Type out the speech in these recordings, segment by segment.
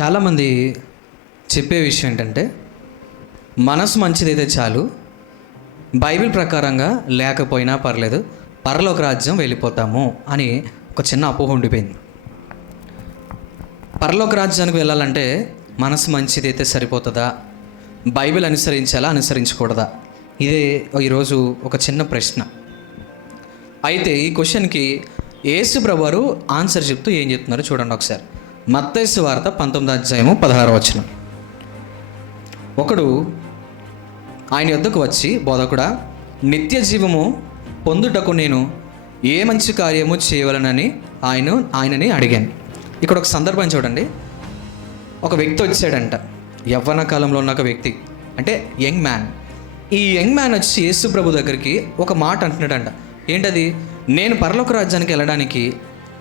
చాలామంది చెప్పే విషయం ఏంటంటే మనసు మంచిదైతే చాలు బైబిల్ ప్రకారంగా లేకపోయినా పర్లేదు పరలోక రాజ్యం వెళ్ళిపోతాము అని ఒక చిన్న అపోహ ఉండిపోయింది. పరలోక రాజ్యానికి వెళ్ళాలంటే మనసు మంచిదైతే సరిపోతుందా? బైబిల్ అనుసరించాలా అనుసరించకూడదా? ఇదే ఈరోజు ఒక చిన్న ప్రశ్న. అయితే ఈ క్వశ్చన్కి యేసు ప్రభువారు ఆన్సర్ చెప్తూ ఏం చెప్తున్నారో చూడండి ఒకసారి. మత్తైసు వార్త పంతొమ్మిది అధ్యాయము పదహారు వచనం. ఒకడు ఆయన యొద్దకు వచ్చి బోధకుడా నిత్య జీవము పొందుటకు నేను ఏ మంచి కార్యము చేయవలనని ఆయన ఆయనని అడిగాను. ఇక్కడ ఒక సందర్భం చూడండి. ఒక వ్యక్తి వచ్చాడంట. యవ్వన కాలంలో ఉన్న ఒక వ్యక్తి అంటే యంగ్ మ్యాన్. ఈ యంగ్ మ్యాన్ వచ్చి యేసు ప్రభు దగ్గరికి ఒక మాట అంటున్నాడంట. ఏంటది? నేను పరలోక రాజ్యానికి వెళ్ళడానికి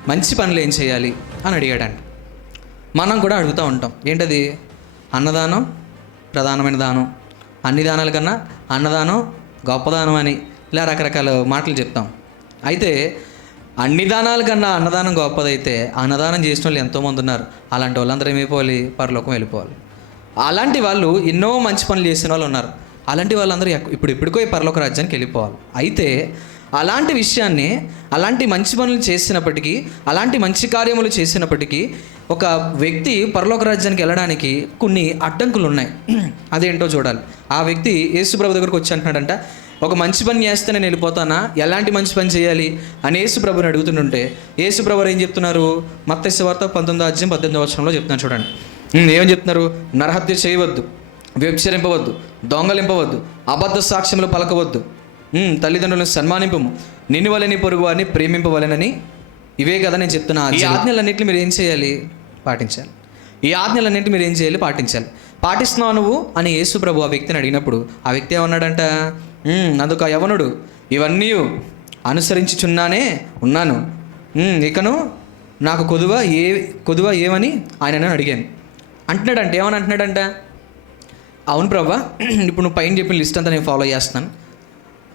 మంచి పనులు ఏం చేయాలి? అని అడిగాడంట. మనం కూడా అడుగుతూ ఉంటాం. ఏంటది? అన్నదానం ప్రధానమైన దానం. అన్ని దానాల కన్నా అన్నదానం గొప్పదానం అని ఇలా రకరకాల మాటలు చెప్తాం. అయితే అన్ని దానాల కన్నా అన్నదానం గొప్పదైతే అన్నదానం చేసిన వాళ్ళు ఎంతోమంది ఉన్నారు. అలాంటి వాళ్ళందరూ ఏమైపోవాలి? పరలోకం వెళ్ళిపోవాలి. అలాంటి వాళ్ళు ఎన్నో మంచి పనులు చేసిన వాళ్ళు ఉన్నారు. అలాంటి వాళ్ళందరూ ఇప్పుడు ఎప్పటికో ఈ పరలోక రాజ్యానికి వెళ్ళిపోవాలి. అయితే అలాంటి విషయాన్ని అలాంటి మంచి పనులు చేసినప్పటికీ అలాంటి మంచి కార్యములు చేసినప్పటికీ ఒక వ్యక్తి పరలోక రాజ్యానికి వెళ్ళడానికి కొన్ని అడ్డంకులు ఉన్నాయి అదేంటో చూడాలి. ఆ వ్యక్తి యేసుప్రభు దగ్గరకు వచ్చి అంటున్నాడంట ఒక మంచి పని చేస్తే నేను వెళ్ళిపోతానా ఎలాంటి మంచి పని చేయాలి? అని యేసుప్రభుని అడుగుతుంటుంటే యేసుప్రభు ఏం చెప్తున్నారు? మత్స్య వార్త పంతొమ్మిదో అధ్యాయం పద్దెనిమిది వచనంలో చెప్తున్నాను చూడండి. ఏమని చెప్తున్నారు? నరహత్య చేయవద్దు వ్యభిచరింపవద్దు దొంగలింపవద్దు అబద్ధ సాక్ష్యములు పలకవద్దు తల్లిదండ్రులను సన్మానింపము. నిన్ను వలని పొరుగు వారిని ప్రేమింపవలెనని ఇవే కదా నేను చెప్తున్నా ఈ ఆజ్ఞలన్నింటినీ మీరు ఏం చేయాలి? పాటించాలి. ఈ ఆజ్ఞలన్నింటినీ మీరు ఏం చేయాలి? పాటించాలి. పాటిస్తున్నావు నువ్వు అని యేసు ప్రభు ఆ వ్యక్తిని అడిగినప్పుడు ఆ వ్యక్తి ఏమన్నాడంట? "ఉమ్, అందుకు ఆ యవనుడు ఇవన్నీ అనుసరించుచున్నానే ఉన్నాను. ఇకను నాకు కొదువ ఏ కొదువ ఏమని ఆయనను అడిగాను. అంటున్నాడంట ఏమని అంటున్నాడంట? అవును ప్రభా ఇప్పుడు నువ్వు పైన చెప్పిన లిస్ట్ అంతా నేను ఫాలో చేస్తున్నాను.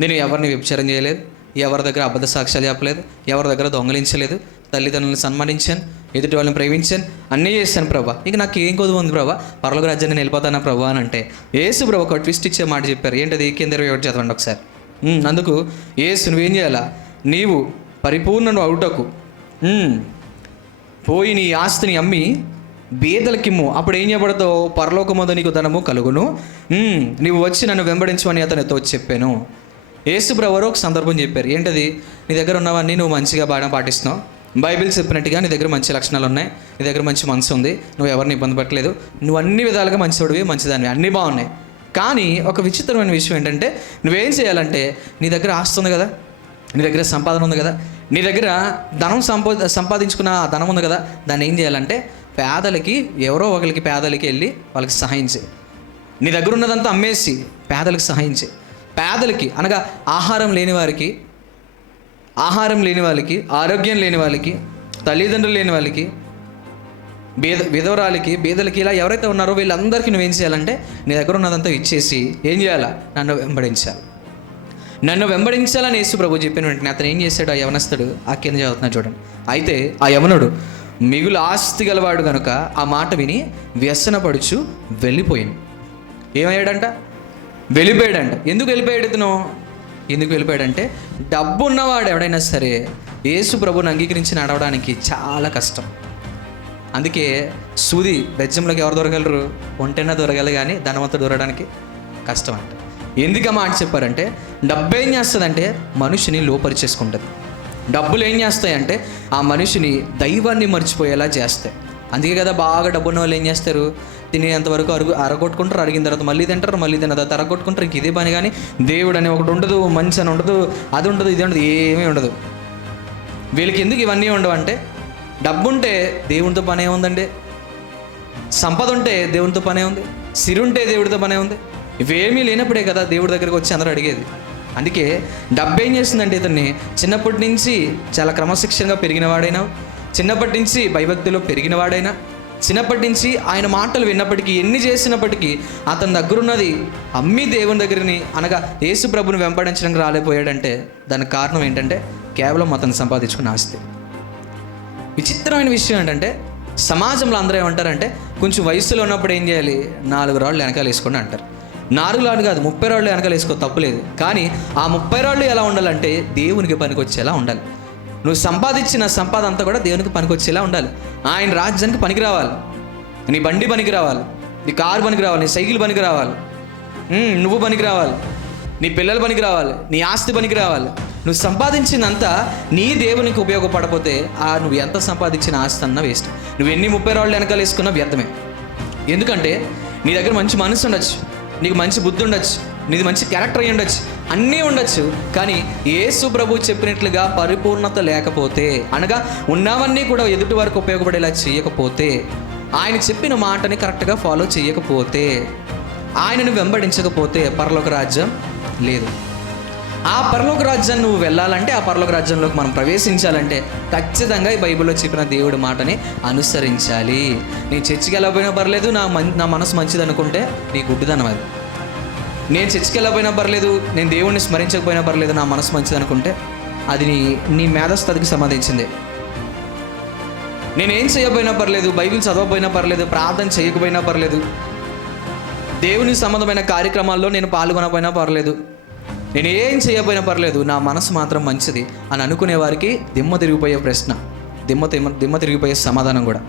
నేను ఎవరిని వ్యభిచారం చేయలేదు ఎవరి దగ్గర అబద్ధ సాక్ష్యాలు చెప్పలేదు ఎవరి దగ్గర దొంగలించలేదు తల్లిదండ్రులను సన్మానించాను ఎదుటి వాళ్ళని ప్రేమించాను అన్నీ చేశాను ప్రభా. ఇక నాకు ఏం కొద్దు ఉంది ప్రభా? పరలోక రాజ్యాన్ని నేను వెళ్ళిపోతానా ప్రభా అని అంటే ఏసు ప్రభు ఒక ట్విస్ట్ ఇచ్చే మాట చెప్పారు. ఏంటది? కింద ఒకటి చదవండి ఒకసారి. అందుకు ఏసు నువ్వేం చేయాలా? నీవు పరిపూర్ణను అవుటకు పోయి నీ ఆస్తిని అమ్మి బీదలకిమ్ము అప్పుడు ఏం చేయబడతావు? పరలోకమందు నీకు ధనము కలుగును. నువ్వు నీవు వచ్చి నన్ను వెంబడించమని అతనితో చెప్పాను. యేసుప్రవరు ఒక సందర్భం చెప్పారు. ఏంటది? నీ దగ్గర ఉన్నవన్నీ నువ్వు మంచిగా బాగా పాటిస్తున్నావు. బైబిల్ చెప్పినట్టుగా నీ దగ్గర మంచి లక్షణాలు ఉన్నాయి. నీ దగ్గర మంచి మనసు ఉంది. నువ్వు ఎవరిని ఇబ్బంది పెట్టలేదు. నువ్వు అన్ని విధాలుగా మంచివాడివి మంచిదానివి. అన్నీ బాగున్నాయి. కానీ ఒక విచిత్రమైన విషయం ఏంటంటే నువ్వేం చేయాలంటే నీ దగ్గర ఆస్తి ఉంది కదా? నీ దగ్గర సంపాదన ఉంది కదా? నీ దగ్గర ధనం సంపా సంపాదించుకున్న ధనం ఉంది కదా? దాన్ని ఏం చేయాలంటే పేదలకి ఎవరో ఒకరికి పేదలకి వెళ్ళి వాళ్ళకి సహాయం చేయి. నీ దగ్గర ఉన్నదంతా అమ్మేసి పేదలకు సహాయం చేయి. పేదలకి అనగా ఆహారం లేని వారికి ఆహారం లేని వాళ్ళకి ఆరోగ్యం లేని వాళ్ళకి తల్లిదండ్రులు లేని వాళ్ళకి బీద విధవరాలకి బీదలకి ఇలా ఎవరైతే ఉన్నారో వీళ్ళందరికీ నువ్వేం చేయాలంటే నీ దగ్గర ఉన్నదంతా ఇచ్చేసి ఏం చేయాలా? నన్ను వెంబడించాలి. నన్ను వెంబడించాలని యేసు ప్రభు చెప్పిన వెంటనే అతను ఏం చేశాడు? ఆ యవనస్తుడు ఆ కింద చదువుతున్నా చూడండి. అయితే ఆ యవనుడు మిగులు ఆస్తి గలవాడు కనుక ఆ మాట విని వ్యసనపడుచు వెళ్ళిపోయింది ఏమయ్యాడంట? వెళ్ళిపోయాడంట. ఎందుకు వెళ్ళిపోయాడు ఇతను? ఎందుకు వెళ్ళిపోయాడంటే డబ్బు ఉన్నవాడు ఎవడైనా సరే యేసు ప్రభుని అంగీకరించి నడవడానికి చాలా కష్టం. అందుకే సూది బెజ్జంలోకి ఎవరు దొరకగలరు? ఒంటైనా దొరకగలరు కానీ ధనవంతుడు దొరకడానికి కష్టం అంట ఎందుకు ఆట మాట చెప్పారంటే డబ్బు ఏం చేస్తుందంటే మనిషిని లోపరిచేసుకుంటుంది. డబ్బులు ఏం చేస్తాయంటే ఆ మనిషిని దైవాన్ని మర్చిపోయేలా చేస్తాయి. అందుకే కదా బాగా డబ్బు ఉన్న వాళ్ళు ఏం చేస్తారు? తినేంత వరకు అరుగు అరగొట్టుకుంటారు అరిగిన తర్వాత మళ్ళీ తింటారు మళ్ళీ తిన్న తర్వాత అరగొట్టుకుంటారు ఇంక ఇదే పని కానీ దేవుడు అని ఒకటి ఉండదు మంచి అని ఉండదు అది ఉండదు ఇది ఉండదు ఏమీ ఉండదు. వీళ్ళకి ఎందుకు ఇవన్నీ ఉండవు అంటే డబ్బుంటే దేవునితో పనే ఉందండి. సంపద ఉంటే దేవునితో పనే ఉంది. సిరుంటే ఉంటే దేవుడితో పనే ఉంది. ఇవేమీ లేనప్పుడే కదా దేవుడి దగ్గరికి వచ్చి అందరూ అడిగేది. అందుకే డబ్బు ఏం చేస్తుందంటే ఇతన్ని చిన్నప్పటి నుంచి చాలా క్రమశిక్షణగా పెరిగినవాడైనా చిన్నప్పటి నుంచి భయభక్తిలో పెరిగినవాడైనా చిన్నప్పటి నుంచి ఆయన మాటలు విన్నప్పటికీ ఎన్ని చేసినప్పటికీ అతని దగ్గరున్నది అమ్మి దేవుని దగ్గరని అనగా యేసు ప్రభుని వెంపడించడానికి రాలేపోయాడంటే దానికి కారణం ఏంటంటే కేవలం అతను సంపాదించుకున్న ఆస్తి. విచిత్రమైన విషయం ఏంటంటే సమాజంలో అందరూ ఏమంటారంటే కొంచెం వయసులో ఉన్నప్పుడు ఏం చేయాలి? నాలుగు రాళ్ళు వెనకాల వేసుకోండి అంటారు. నాలుగు రాళ్ళు కాదు ముప్పై రాళ్ళు వెనకాల వేసుకో తప్పులేదు కానీ ఆ ముప్పై రాళ్ళు ఎలా ఉండాలంటే దేవునికి పనికొచ్చేలా ఉండాలి. నువ్వు సంపాదించిన సంపాద అంతా కూడా దేవునికి పనికొచ్చేలా ఉండాలి. ఆయన రాజ్యానికి పనికి రావాలి నీ బండి పనికి రావాలి నీ కారు పనికి రావాలి నీ సైకిల్ పనికి రావాలి నువ్వు పనికి రావాలి నీ పిల్లల పనికి రావాలి నీ ఆస్తి పనికి రావాలి నువ్వు సంపాదించినంత నీ దేవునికి ఉపయోగపడపోతే ఆ నువ్వు ఎంత సంపాదించిన ఆస్తి అన్న వేస్ట్. నువ్వు ఎన్ని ముప్పై రాళ్ళు వెనకాల వేసుకున్నా వ్యర్థమే. ఎందుకంటే నీ దగ్గర మంచి మనసు ఉండొచ్చు. నీకు మంచి బుద్ధి ఉండొచ్చు. నీది మంచి క్యారెక్టర్ అయ్యి ఉండొచ్చు. అన్నీ ఉండొచ్చు. కానీ యేసు ప్రభు చెప్పినట్లుగా పరిపూర్ణత లేకపోతే అనగా ఉన్నవన్నీ కూడా ఎదుటి వరకు ఉపయోగపడేలా చేయకపోతే ఆయన చెప్పిన మాటని కరెక్ట్గా ఫాలో చేయకపోతే ఆయనను వెంబడించకపోతే పరలోక రాజ్యం లేదు. ఆ పరలోక రాజ్యాన్ని నువ్వు వెళ్ళాలంటే ఆ పరలోక రాజ్యంలోకి మనం ప్రవేశించాలంటే ఖచ్చితంగా ఈ బైబిల్లో చెప్పిన దేవుడి మాటని అనుసరించాలి. నేను చర్చికి వెళ్ళకపోయినా పర్లేదు నా మన్ నా మనసు మంచిది అనుకుంటే నీ గుడ్డిదనం అది. నేను చర్చికి వెళ్ళకపోయినా పర్లేదు నేను దేవుణ్ణి స్మరించకపోయినా పర్లేదు నా మనసు మంచిది అనుకుంటే అది నీ నీ మేధస్థతికి సంబంధించింది. నేనేం చేయకపోయినా పర్లేదు బైబిల్ చదవకపోయినా పర్లేదు ప్రార్థన చేయకపోయినా పర్లేదు దేవుని సంబంధమైన కార్యక్రమాల్లో నేను పాల్గొనకపోయినా పర్లేదు నేను ఏం చేయకపోయినా పర్లేదు నా మనసు మాత్రం మంచిది అని అనుకునే వారికి దిమ్మ తిరిగిపోయే ప్రశ్న దిమ్మ తిమ్మ దిమ్మ తిరిగిపోయే సమాధానం కూడా.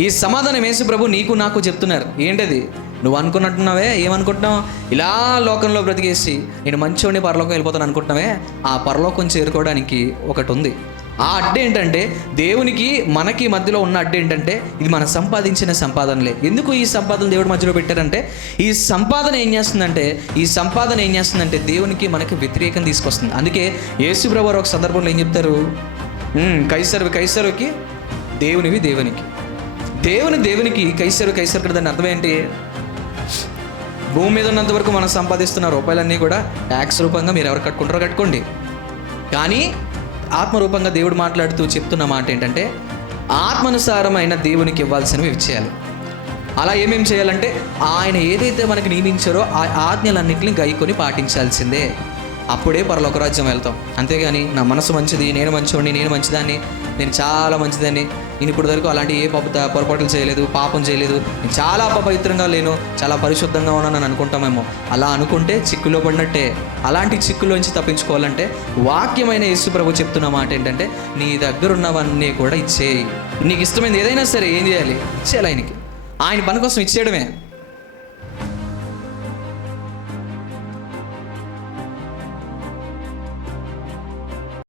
ఈ సమాధానం వేసి ప్రభు నీకు నాకు చెప్తున్నారు. ఏంటది? నువ్వు అనుకున్నట్టున్నావే? ఏమనుకుంటున్నావు? ఇలా లోకంలో బ్రతికేసి నేను మంచివాడిని పరలోకం వెళ్ళిపోతాను అనుకుంటున్నావే? ఆ పరలోకం చేరుకోవడానికి ఒకటి ఉంది. ఆ అడ్డు ఏంటంటే దేవునికి మనకి మధ్యలో ఉన్న అడ్డు ఏంటంటే ఇది మనం సంపాదించిన సంపాదనలే. ఎందుకు ఈ సంపాదన దేవుడి మధ్యలో పెట్టారంటే ఈ సంపాదన ఏం చేస్తుందంటే ఈ సంపాదన ఏం చేస్తుందంటే దేవునికి మనకి వ్యతిరేకం తీసుకొస్తుంది. అందుకే యేసు ఒక సందర్భంలో ఏం చెప్తారు? కైసరు కైసరుకి దేవునివి దేవునికి. దేవుని దేవునికి కైసరు కైసరు దాని అర్థం ఏంటి? భూమి మీద ఉన్నంత వరకు మనం సంపాదిస్తున్న రూపాయలన్నీ కూడా ట్యాక్స్ రూపంగా మీరు ఎవరు కట్టుకుంటారో కట్టుకోండి. కానీ ఆత్మరూపంగా దేవుడు మాట్లాడుతూ చెప్తున్న మాట ఏంటంటే ఆత్మానుసారమైన దేవునికి ఇవ్వాల్సినవి చేయాలి. అలా ఏమేం చేయాలంటే ఆయన ఏదైతే మనకి నియమించారో ఆ ఆజ్ఞలన్నింటినీ గైకొని పాటించాల్సిందే. అప్పుడే పరలోక రాజ్యం వెళ్తాం. అంతేగాని నా మనసు మంచిది నేను మంచివాడిని నేను మంచిదాన్ని నేను చాలా మంచిదాన్ని నేను ఇప్పటి వరకు అలాంటి ఏ పాప పొరపాట్లు చేయలేదు పాపం చేయలేదు. నేను చాలా అపవిత్రంగా లేను చాలా పరిశుద్ధంగా ఉన్నానని అనుకుంటామేమో. అలా అనుకుంటే చిక్కులో పడినట్టే. అలాంటి చిక్కులోంచి తప్పించుకోవాలంటే వాక్యమైన యేసు ప్రభు చెప్తున్న మాట ఏంటంటే నీ దగ్గర ఉన్నవన్నీ కూడా ఇచ్చేయి. నీకు ఇష్టమైంది ఏదైనా సరే ఏం చేయాలి? ఇచ్చేయాలి ఆయనకి. ఆయన పని కోసం ఇచ్చేయడమే.